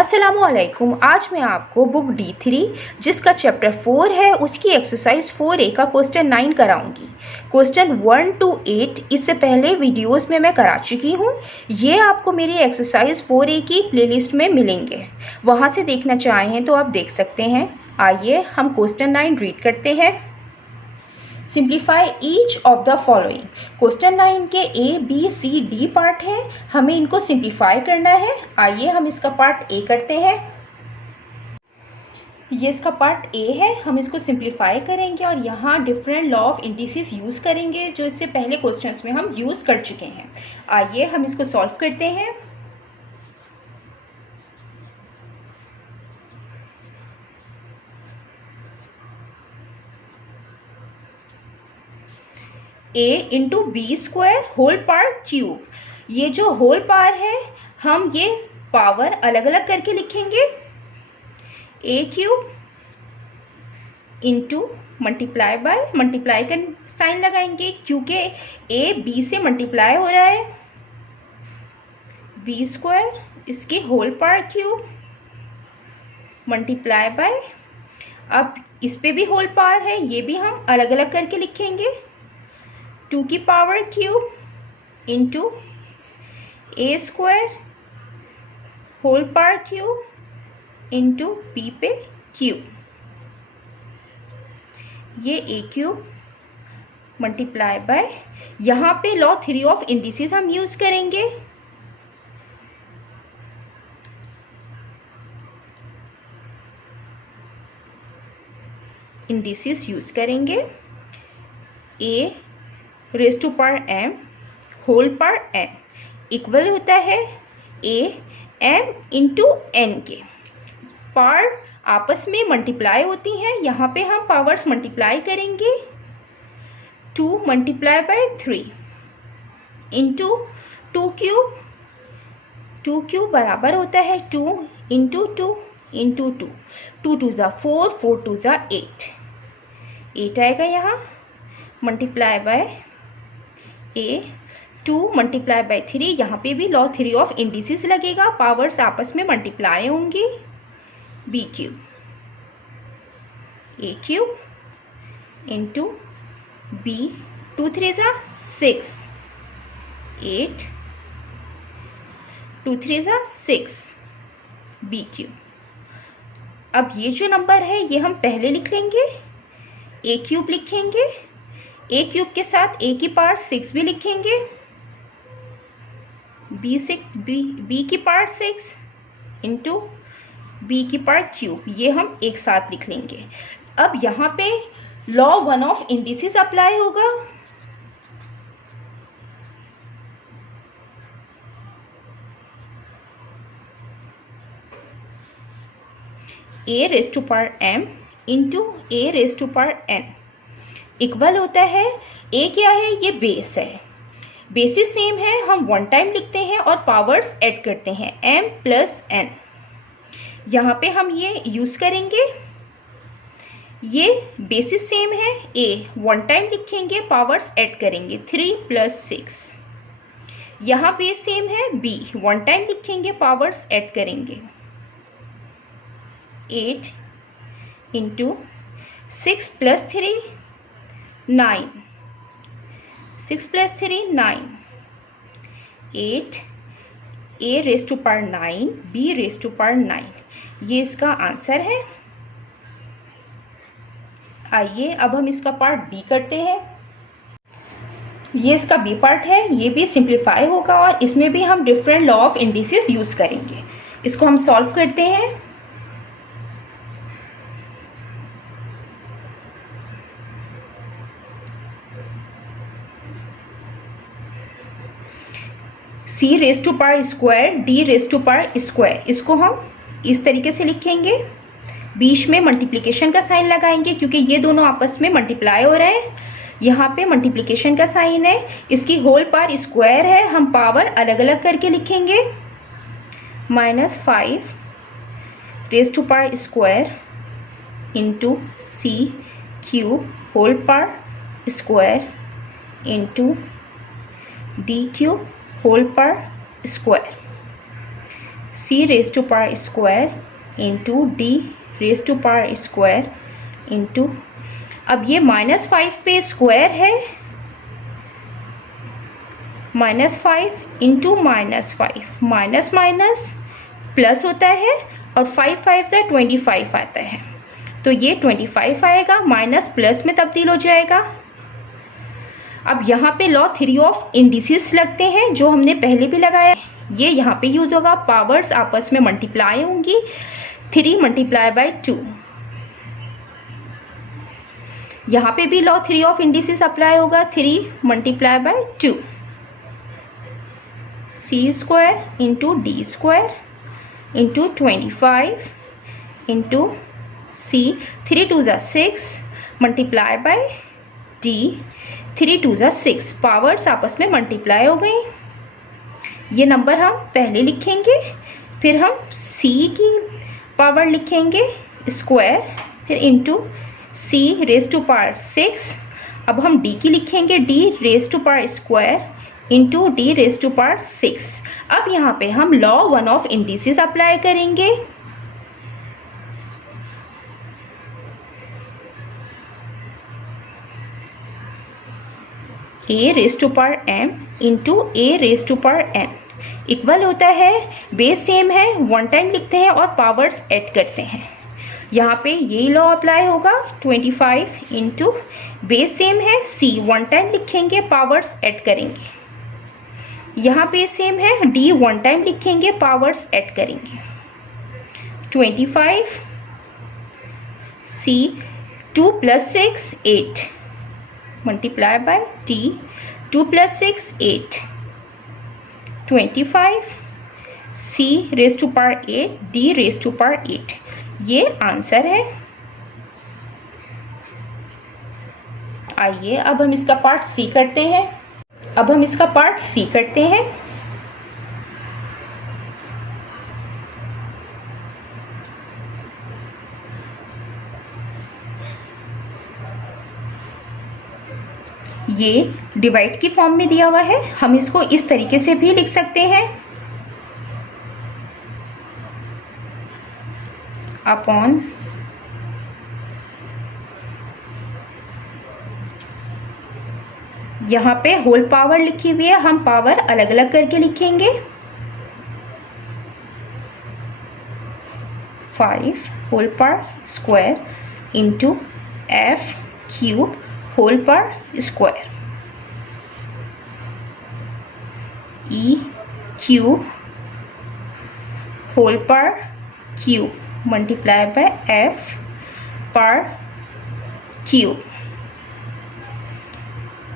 अस्सलामुअलैकुम। आज मैं आपको बुक D3 जिसका चैप्टर 4 है उसकी एक्सरसाइज 4A का क्वेश्चन 9 कराऊंगी। क्वेश्चन 1 to 8 इससे पहले वीडियोस में मैं करा चुकी हूँ। ये आपको मेरी एक्सरसाइज 4A की प्लेलिस्ट में मिलेंगे, वहाँ से देखना चाहें तो आप देख सकते हैं। आइए हम क्वेश्चन 9 रीड करते हैं। Simplify each of the following. Question 9 के A, B, C, D part है, हमें इनको सिंप्लीफाई करना है। आइए हम इसका पार्ट A करते हैं। ये इसका पार्ट A है, हम इसको सिंप्लीफाई करेंगे और यहाँ different law of indices use करेंगे जो इससे पहले क्वेश्चंस में हम यूज़ कर चुके हैं। आइए हम इसको सॉल्व करते हैं। A into B square whole power cube. ये जो होल पावर है हम ये पावर अलग अलग करके लिखेंगे। A cube into multiply by, multiply का साइन लगाएंगे क्योंकि A B से मल्टीप्लाई हो रहा है। बी स्क्वायर इसकी whole power cube multiply by, अब इस पे भी होल पावर है, ये भी हम अलग अलग करके लिखेंगे। 2 की power cube into A square whole power cube into B पे क्यूब, ये A क्यूब मल्टीप्लाई बाय, यहाँ पे लॉ 3 ऑफ इंडिसेस हम यूज करेंगे। इंडिसेस यूज करेंगे। A raise to power m whole power n equal होता है A m इंटू n के। पावर आपस में मल्टीप्लाई होती हैं, यहाँ पे हम पावर्स मल्टीप्लाई करेंगे। 2 multiply by 3 into 2 cube, 2 cube बराबर होता है 2 इंटू 2 इंटू 2, 2 2 ज़ा 4, 4 2 ज़ा 8, 8 आएगा यहाँ। Multiply by A 2 multiply by 3, यहाँ पे भी लॉ 3 ऑफ इंडिसेस लगेगा, पावर्स आपस में मल्टीप्लाई होंगी। B cube A cube into B, 2 3 ज़ा 6, 8, 2 3 ज़ा 6, B क्यूब। अब ये जो नंबर है ये हम पहले लिख लेंगे, A क्यूब लिखेंगे, A क्यूब के साथ A की पावर 6 भी लिखेंगे, B की पावर 6 इंटू B की पावर क्यूब, ये हम एक साथ लिख लेंगे। अब यहाँ पे लॉ 1 ऑफ इंडिसेस अप्लाई होगा। A raise to power m into A raise to power n equal होता है, A क्या है, ये बेस है, बेसिस सेम है, हम 1 टाइम लिखते हैं और पावर्स ऐड करते हैं m प्लस n। यहाँ पे हम ये यूज़ करेंगे, ये बेसिस सेम है, A 1 टाइम लिखेंगे, पावर्स ऐड करेंगे 3 प्लस 6। यहाँ बेस सेम है, B 1 टाइम लिखेंगे, पावर्स ऐड करेंगे 8 into 6 plus 3 9, 6 plus 3 9, 8, A raise to power 9, B raise to power 9, ये इसका आंसर है। आइए अब हम इसका पार्ट B करते हैं। ये इसका B पार्ट है, ये भी सिंप्लीफाई होगा और इसमें भी हम different law of indices use करेंगे। इसको हम सॉल्व करते हैं। C raise to power square D raise to power square, इसको हम इस तरीके से लिखेंगे, बीच में मल्टीप्लिकेशन का साइन लगाएंगे क्योंकि ये दोनों आपस में मल्टीप्लाई हो रहे हैं। यहाँ पे मल्टीप्लिकेशन का साइन है, इसकी होल पावर स्क्वायर है, हम पावर अलग अलग करके लिखेंगे। -5 raise to power square into C cube whole power square into D cube whole power square. c raise to power square into d raise to power square into, अब ये -5 पे square है, -5 इंटू -5, माइनस माइनस प्लस होता है और 5 5 से 25 आता है, तो ये 25 आएगा, माइनस प्लस में तब्दील हो जाएगा। अब यहाँ पे लॉ 3 ऑफ इंडिसेस लगते हैं जो हमने पहले भी लगाया, ये यहाँ पे यूज होगा। पावर्स आपस में मल्टीप्लाई होंगी, 3 मल्टीप्लाई बाय 2। यहाँ पे भी लॉ 3 ऑफ इंडिसेस अप्लाई होगा, 3 multiply by 2, c square into D square into 25 into c, 3 2 ज़ा 6 मल्टीप्लाई बाय d, 3 2 ज़ा 6, पावर्स आपस में मल्टीप्लाई हो गई। ये नंबर हम पहले लिखेंगे, फिर हम c की पावर लिखेंगे स्क्वायर, फिर into c raise to power 6, अब हम d की लिखेंगे, d raise to power square into d raise to power 6। अब यहाँ पे हम लॉ 1 ऑफ इंडिसेस अप्लाई करेंगे। a raise to power m into a raise to power n equal होता है, बेस सेम है, 1 टाइम लिखते हैं और पावर्स ऐड करते हैं। यहाँ पे ये लॉ अप्लाई होगा, 25 इंटू बेस सेम है c, 1 टाइम लिखेंगे, पावर्स ऐड करेंगे। यहाँ पे सेम है, d 1 टाइम लिखेंगे, पावर्स ऐड करेंगे। 25 c 2 + 6 8 multiply by d, 2 + 6 8, 25 c raise to power 8 d raise to power 8, ये आंसर है। आइए अब हम इसका पार्ट सी करते हैं। ये डिवाइड की फॉर्म में दिया हुआ है, हम इसको इस तरीके से भी लिख सकते हैं, अपॉन यहाँ पे होल पावर लिखी हुई है, हम पावर अलग अलग करके लिखेंगे। 5 whole power square into f cube whole power square, e cube whole power cube multiply by f पर क्यूब,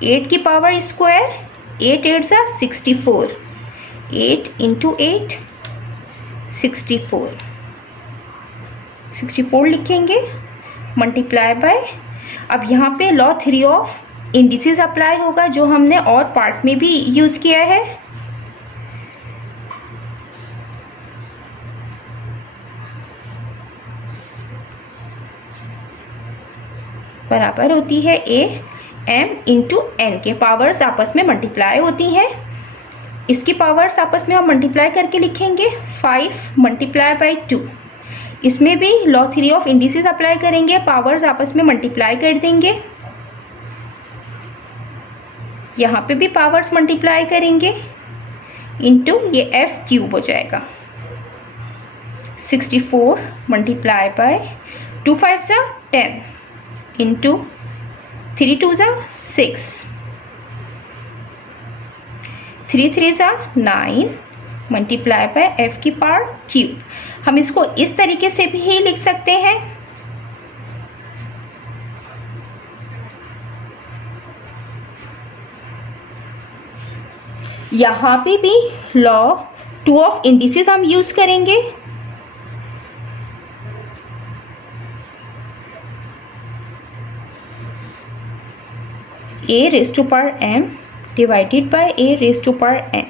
8 की पावर स्क्वायर, 8 8 ज़ा 64, 8 इंटू 8 64 लिखेंगे, मल्टीप्लाई बाय, अब यहाँ पे लॉ 3 ऑफ इंडिसेस अप्लाई होगा जो हमने और पार्ट में भी यूज़ किया है। बराबर होती है a m इंटू n के, पावर्स आपस में मल्टीप्लाई होती हैं। इसकी पावर्स आपस में हम मल्टीप्लाई करके लिखेंगे, 5 मल्टीप्लाई बाय 2, इसमें भी लॉ 3 ऑफ इंडिसेस अप्लाई करेंगे, पावर्स आपस में मल्टीप्लाई कर देंगे। यहाँ पे भी पावर्स मल्टीप्लाई करेंगे, इंटू ये f क्यूब हो जाएगा, 64 मल्टीप्लाई बाय 2 5 ज़ा 10 इंटू 3 2 ज़ा 6, 3 3 ज़ा 9 मल्टीप्लाई बाय f की पावर क्यूब। हम इसको इस तरीके से भी लिख सकते हैं, यहाँ पे भी लॉ 2 ऑफ इंडिसेस हम यूज करेंगे। a raise to power m divided by a raise to power n,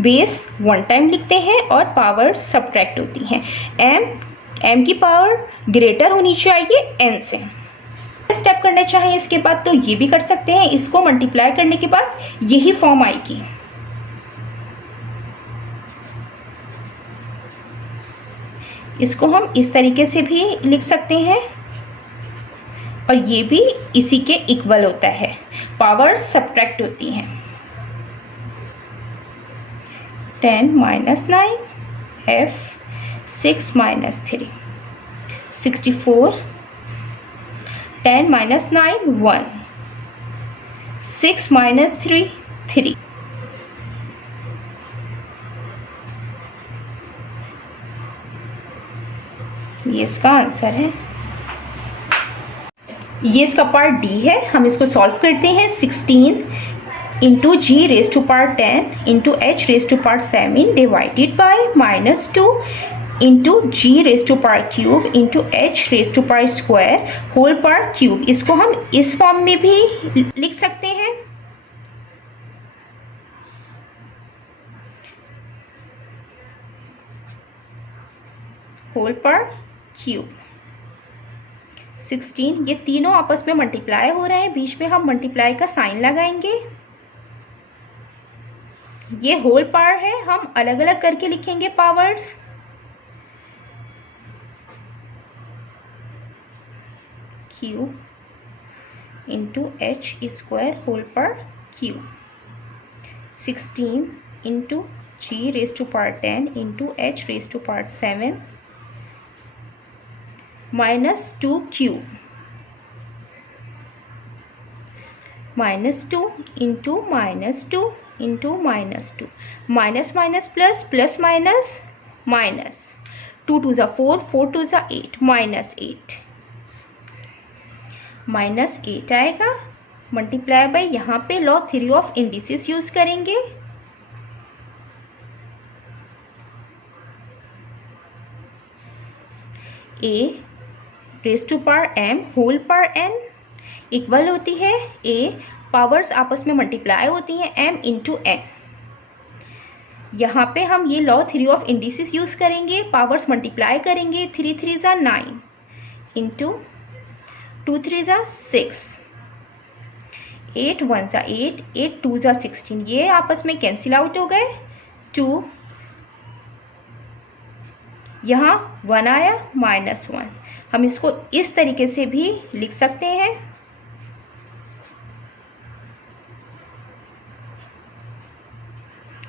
base 1 time लिखते हैं और पावर सब्ट्रैक्ट होती हैं। m की पावर ग्रेटर होनी चाहिए n से। स्टेप करना चाहें इसके बाद तो ये भी कर सकते हैं, इसको मल्टीप्लाई करने के बाद यही फॉर्म आएगी। इसको हम इस तरीके से भी लिख सकते हैं और ये भी इसी के इक्वल होता है, पावर सब्ट्रैक्ट होती हैं। 10 - 9 f 6 - 3 64 10 - 9 1 6 - 3 3 ये इसका आंसर है। ये इसका पार्ट डी है, हम इसको सॉल्व करते हैं। 16 into G raise to power 10 into H raise to power 7 divided by -2 into G raise to power cube into H raise to power square whole power cube. इसको हम इस फॉर्म में भी लिख सकते हैं। होल पावर क्यूब 16, ये तीनों आपस में मल्टीप्लाई हो रहे हैं, बीच में हम मल्टीप्लाई का साइन लगाएंगे। ये होल पावर है, हम अलग अलग करके लिखेंगे powers. Cube into H square whole power cube 16 into G raise to power 10 into H raise to power 7 -2 cube -2 into -2 into -2 minus minus plus plus minus minus 2 2 ज़ा 4 4 2 ज़ा 8 -8 आएगा। मल्टीप्लाई बाय यहाँ पे लॉ 3 ऑफ इंडिसेस यूज करेंगे। a raise to power m whole power n equal होती है a, powers आपस में मल्टीप्लाई होती हैं m इंटू n। यहाँ पे हम ये लॉ 3 ऑफ इंडिसेस यूज करेंगे, पावर्स मल्टीप्लाई करेंगे। 3 3 ज़ा 9 इंटू 2 3 ज़ा 6 8 1 ज़ा 8 8 2 ज़ा 16, ये आपस में कैंसिल आउट हो गए। 2 यहाँ 1 आया -1, हम इसको इस तरीके से भी लिख सकते हैं।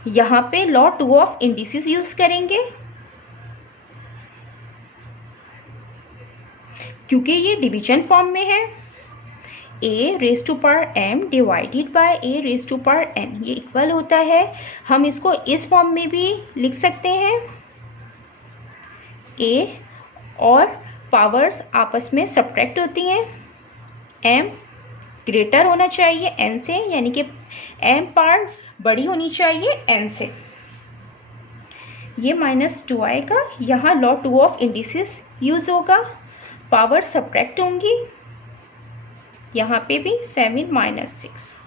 यहाँ पे लॉ 2 ऑफ इंडिसेस यूज करेंगे, क्योंकि ये डिवीजन फॉर्म में है। a raise to power m divided by a raise to power n, ये इक्वल होता है। हम इसको इस फॉर्म में भी लिख सकते हैं। a और पावर्स आपस में सब्ट्रैक्ट होती हैं, m ग्रेटर होना चाहिए n से, यानी कि m पावर बड़ी होनी चाहिए n से। ये -2 आएगा, यहाँ लॉ 2 ऑफ इंडिसेस यूज होगा, पावर सब्ट्रैक्ट होंगी। यहाँ पे भी 7 - 6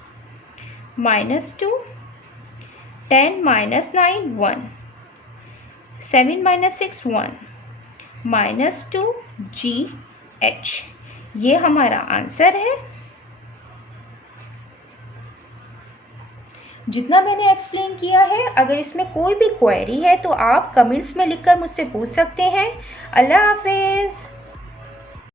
-2 10 - 9 1 7 - 6 1 -2 GH, ये हमारा आंसर है। जितना मैंने एक्सप्लेन किया है, अगर इसमें कोई भी क्वेरी है तो आप कमेंट्स में लिखकर मुझसे पूछ सकते हैं। अल्लाह हाफिज़।